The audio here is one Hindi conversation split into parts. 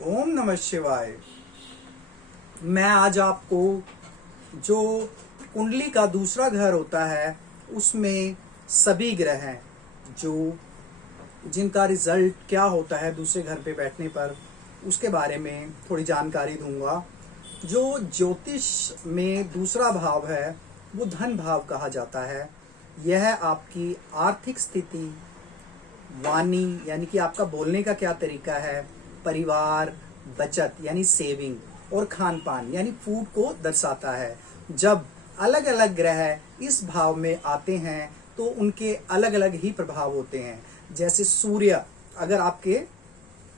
ओम नमः शिवाय। मैं आज आपको जो कुंडली का दूसरा घर होता है उसमें सभी ग्रह हैं जो जिनका रिजल्ट क्या होता है दूसरे घर पे बैठने पर, उसके बारे में थोड़ी जानकारी दूंगा। जो ज्योतिष में दूसरा भाव है वो धन भाव कहा जाता है। यह आपकी आर्थिक स्थिति, वाणी यानी कि आपका बोलने का क्या तरीका है, परिवार, बचत यानी सेविंग और खान पान यानी फूड को दर्शाता है। जब अलग अलग ग्रह इस भाव में आते हैं तो उनके अलग अलग ही प्रभाव होते हैं। जैसे सूर्य अगर आपके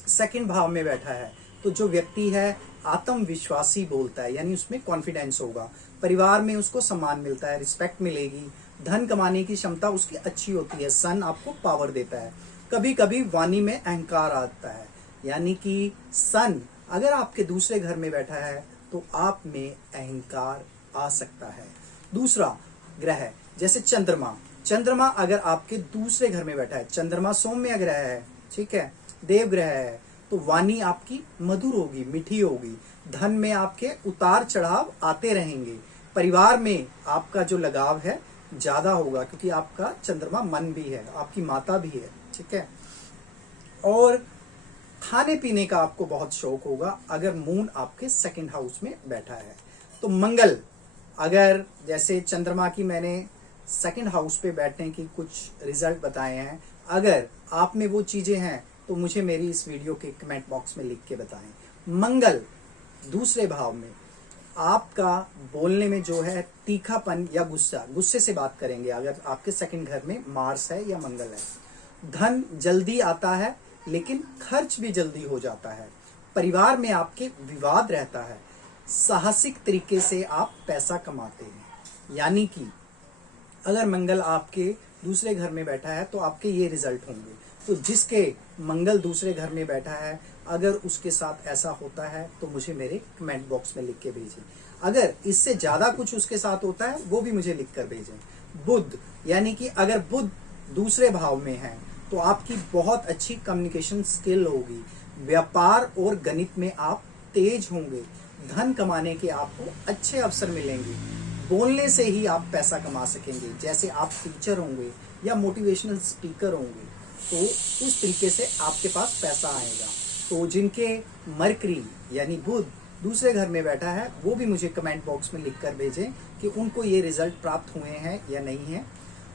सेकंड भाव में बैठा है तो जो व्यक्ति है आत्मविश्वासी बोलता है, यानी उसमें कॉन्फिडेंस होगा। परिवार में उसको सम्मान मिलता है, रिस्पेक्ट मिलेगी। धन कमाने की क्षमता उसकी अच्छी होती है। सन आपको पावर देता है। कभी कभी वाणी में अहंकार आता है, यानी कि सन अगर आपके दूसरे घर में बैठा है तो आप में अहंकार आ सकता है। दूसरा ग्रह जैसे चंद्रमा, चंद्रमा अगर आपके दूसरे घर में बैठा है, चंद्रमा सौम्य ग्रह है, ठीक है, देव ग्रह है, तो वाणी आपकी मधुर होगी, मीठी होगी। धन में आपके उतार चढ़ाव आते रहेंगे। परिवार में आपका जो लगाव है ज्यादा होगा क्योंकि आपका चंद्रमा मन भी है, आपकी माता भी है, ठीक है। और खाने पीने का आपको बहुत शौक होगा अगर मून आपके सेकंड हाउस में बैठा है। तो मंगल अगर जैसे चंद्रमा की मैंने सेकंड हाउस पे बैठने की कुछ रिजल्ट बताए हैं, अगर आप में वो चीजें हैं तो मुझे मेरी इस वीडियो के कमेंट बॉक्स में लिख के बताएं। मंगल दूसरे भाव में आपका बोलने में जो है तीखापन या गुस्सा, गुस्से से बात करेंगे अगर आपके सेकंड घर में मार्स है या मंगल है। धन जल्दी आता है लेकिन खर्च भी जल्दी हो जाता है। परिवार में आपके विवाद रहता है। साहसिक तरीके से आप पैसा कमाते हैं, यानी कि अगर मंगल आपके दूसरे घर में बैठा है तो आपके ये रिजल्ट होंगे। तो जिसके मंगल दूसरे घर में बैठा है अगर उसके साथ ऐसा होता है तो मुझे मेरे कमेंट बॉक्स में लिख के भेजें। अगर इससे ज्यादा कुछ उसके साथ होता है वो भी मुझे लिख कर भेजें। बुध यानी कि अगर बुध दूसरे भाव में है तो आपकी बहुत अच्छी कम्युनिकेशन स्किल होगी। व्यापार और गणित में आप तेज होंगे। धन कमाने के आपको अच्छे अवसर मिलेंगे। बोलने से ही आप पैसा कमा सकेंगे। जैसे आप टीचर होंगे या मोटिवेशनल स्पीकर होंगे तो उस तरीके से आपके पास पैसा आएगा। तो जिनके मरकरी यानी बुध दूसरे घर में बैठा है वो भी मुझे कमेंट बॉक्स में लिख कर भेजें कि उनको ये रिजल्ट प्राप्त हुए हैं या नहीं है।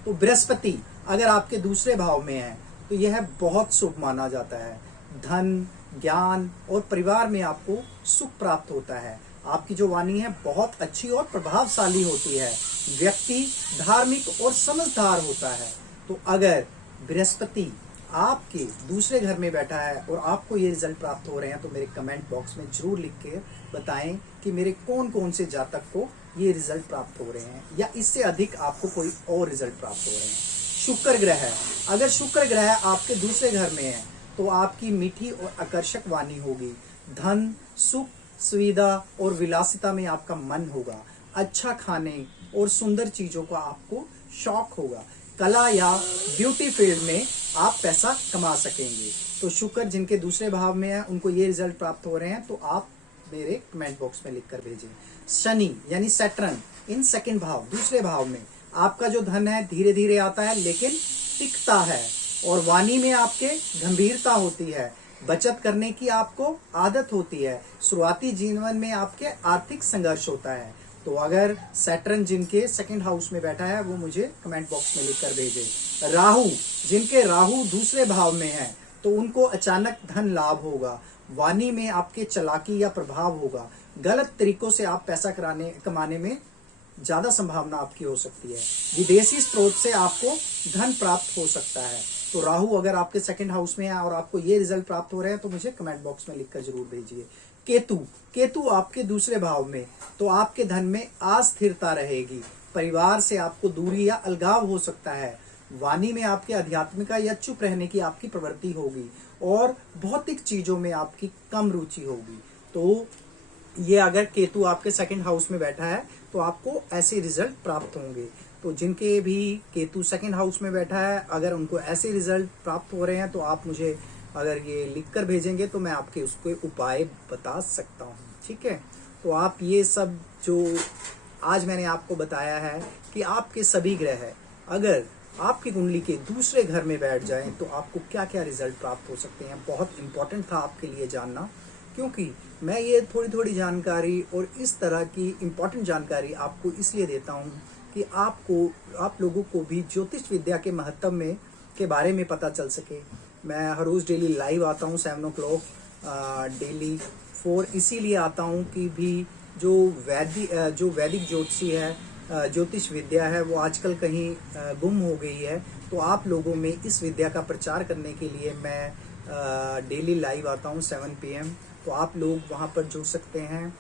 तो बृहस्पति अगर आपके दूसरे भाव में है तो यह बहुत शुभ माना जाता है। धन, ज्ञान और परिवार में आपको सुख प्राप्त होता है। आपकी जो वाणी है बहुत अच्छी और प्रभावशाली होती है। व्यक्ति धार्मिक और समझदार होता है। तो अगर बृहस्पति आपके दूसरे घर में बैठा है और आपको ये रिजल्ट प्राप्त हो रहे हैं तो मेरे कमेंट बॉक्स में जरूर लिख के बताएं कि मेरे कौन कौन से जातक को ये रिजल्ट प्राप्त हो रहे हैं या इससे अधिक आपको कोई और रिजल्ट प्राप्त हो रहे हैं। शुक्र ग्रह है, अगर शुक्र ग्रह आपके दूसरे घर में है तो आपकी मीठी और आकर्षक वाणी होगी। धन, सुख, सुविधा और विलासिता में आपका मन होगा। अच्छा खाने और सुंदर चीजों का आपको शौक होगा। कला या ब्यूटी फील्ड में आप पैसा कमा सकेंगे। तो शुक्र जिनके दूसरे भाव में है उनको ये रिजल्ट प्राप्त हो रहे हैं तो आप मेरे कमेंट बॉक्स में लिख कर भेजें। शनि यानी सैटर्न इन सेकंड भाव दूसरे भाव में आपका जो धन है धीरे धीरे आता है लेकिन टिकता है। और वाणी में आपके गंभीरता होती है। बचत करने की आपको आदत होती है। शुरुआती जीवन में आपके आर्थिक संघर्ष होता है। तो अगर सैटर्न जिनके सेकंड हाउस में बैठा है वो मुझे कमेंट बॉक्स में लिखकर भेजे। राहु जिनके राहु दूसरे भाव में है तो उनको अचानक धन लाभ होगा। वाणी में आपके चालाकी या प्रभाव होगा। गलत तरीकों से आप पैसा कमाने में ज्यादा संभावना आपकी हो सकती है। विदेशी स्रोत से आपको धन प्राप्त हो सकता है। तो राहु अगर आपके सेकंड हाउस में है और आपको ये रिजल्ट प्राप्त हो रहे हैं तो मुझे कमेंट बॉक्स में लिखकर जरूर भेजिए। केतु, केतु आपके दूसरे भाव में तो आपके धन में अस्थिरता रहेगी। परिवार से आपको दूरी या अलगाव हो सकता है। वाणी में आपके आध्यात्मिक या चुप रहने की आपकी प्रवृत्ति होगी और भौतिक चीजों में आपकी कम रुचि होगी। तो ये अगर केतु आपके सेकंड हाउस में बैठा है तो आपको ऐसे रिजल्ट प्राप्त होंगे। तो जिनके भी केतु सेकंड हाउस में बैठा है अगर उनको ऐसे रिजल्ट प्राप्त हो रहे हैं तो आप मुझे अगर ये लिख कर भेजेंगे तो मैं आपके उसको उपाय बता सकता हूँ। ठीक है, तो आप ये सब जो आज मैंने आपको बताया है कि आपके सभी ग्रह अगर आपकी कुंडली के दूसरे घर में बैठ जाएं तो आपको क्या क्या रिजल्ट प्राप्त हो सकते हैं, बहुत इंपॉर्टेंट था आपके लिए जानना। क्योंकि मैं ये थोड़ी थोड़ी जानकारी और इस तरह की इम्पोर्टेंट जानकारी आपको इसलिए देता हूँ कि आप लोगों को भी ज्योतिष विद्या के महत्व में के बारे में पता चल सके। मैं हर रोज़ डेली लाइव आता हूँ 7 o'clock डेली 4 इसीलिए आता हूँ कि भी जो वैदिक ज्योतिषी है, ज्योतिष विद्या है, वो आजकल कहीं गुम हो गई है। तो आप लोगों में इस विद्या का प्रचार करने के लिए मैं डेली लाइव आता हूँ 7 PM। तो आप लोग वहाँ पर जुड़ सकते हैं।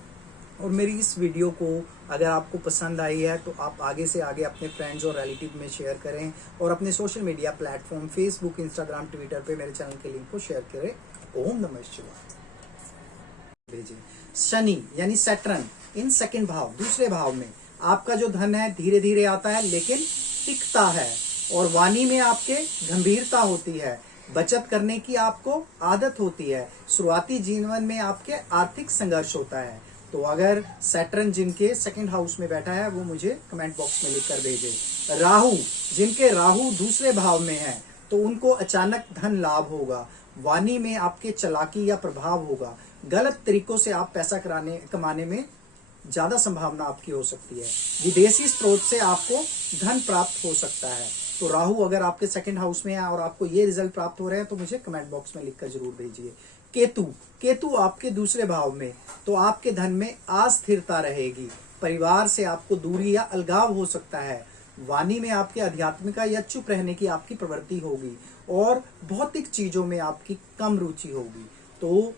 और मेरी इस वीडियो को अगर आपको पसंद आई है तो आप आगे से आगे अपने फ्रेंड्स और रिलेटिव में शेयर करें और अपने social media platform Facebook, Instagram, Twitter पे मेरे चैनल के लिंक को शेयर करें। ओम नमः शिवाय। भेजें। शनि यानी सैटर्न इन सेकंड भाव, दूसरे भाव में आपका जो धन है धीरे धीरे आता है लेकिन टिकता है, और वाणी में आपके गंभीरता होती है, बचत करने की आपको आदत होती है, शुरुआती जीवन में आपके आर्थिक संघर्ष होता है। तो अगर सैटर्न जिनके सेकंड हाउस में बैठा है वो मुझे कमेंट बॉक्स में लिखकर भेजे। राहु जिनके राहु दूसरे भाव में है तो उनको अचानक धन लाभ होगा, वाणी में आपके चालाकी या प्रभाव होगा, गलत तरीकों से आप पैसा कमाने में ज्यादा संभावना आपकी हो सकती है, विदेशी स्रोत से आपको धन प्राप्त हो सकता है। तो राहु अगर आपके सेकंड हाउस में है और आपको ये रिजल्ट प्राप्त हो रहे हैं तो मुझे कमेंट बॉक्स में लिखकर जरूर भेजिए। केतु आपके दूसरे भाव में, तो आपके धन में अस्थिरता रहेगी, परिवार से आपको दूरी या अलगाव हो सकता है, वाणी में आपके आध्यात्मिका या चुप रहने की आपकी प्रवृत्ति होगी, और भौतिक चीजों में आपकी कम रुचि होगी। तो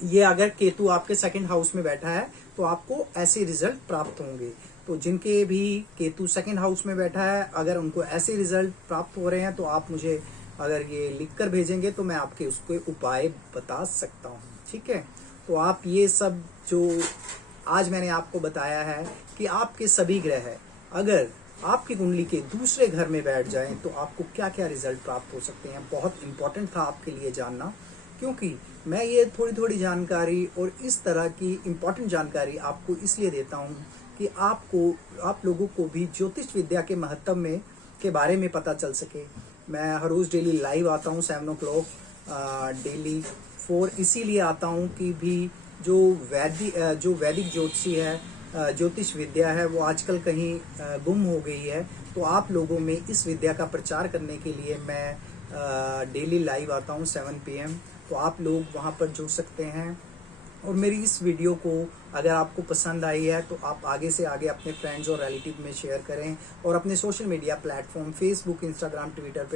ये अगर केतु आपके सेकंड हाउस में बैठा है तो आपको ऐसे रिजल्ट प्राप्त होंगे। तो जिनके भी केतु सेकंड हाउस में बैठा है अगर उनको ऐसे रिजल्ट प्राप्त हो रहे हैं तो आप मुझे अगर ये लिख कर भेजेंगे तो मैं आपके उसको उपाय बता सकता हूँ। ठीक है, तो आप ये सब जो आज मैंने आपको बताया है कि आपके सभी ग्रह अगर आपकी कुंडली के दूसरे घर में बैठ जाएं तो आपको क्या क्या रिजल्ट प्राप्त हो सकते हैं, बहुत इंपॉर्टेंट था आपके लिए जानना। क्योंकि मैं ये थोड़ी थोड़ी जानकारी और इस तरह की इम्पोर्टेंट जानकारी आपको इसलिए देता हूँ कि आप लोगों को भी ज्योतिष विद्या के महत्व में के बारे में पता चल सके। मैं हर रोज़ डेली लाइव आता हूँ 7 o'clock डेली 4 इसीलिए आता हूँ कि भी जो वैदिक ज्योतिषी है, ज्योतिष विद्या है, वो आजकल कहीं गुम हो गई है। तो आप लोगों में इस विद्या का प्रचार करने के लिए मैं डेली लाइव आता हूँ 7 PM। तो आप लोग वहाँ पर जुड़ सकते हैं। और मेरी इस वीडियो को अगर आपको पसंद आई है तो आप आगे से आगे अपने फ्रेंड्स और रिलेटिव में शेयर करें और अपने social media platform Facebook, Instagram, Twitter पे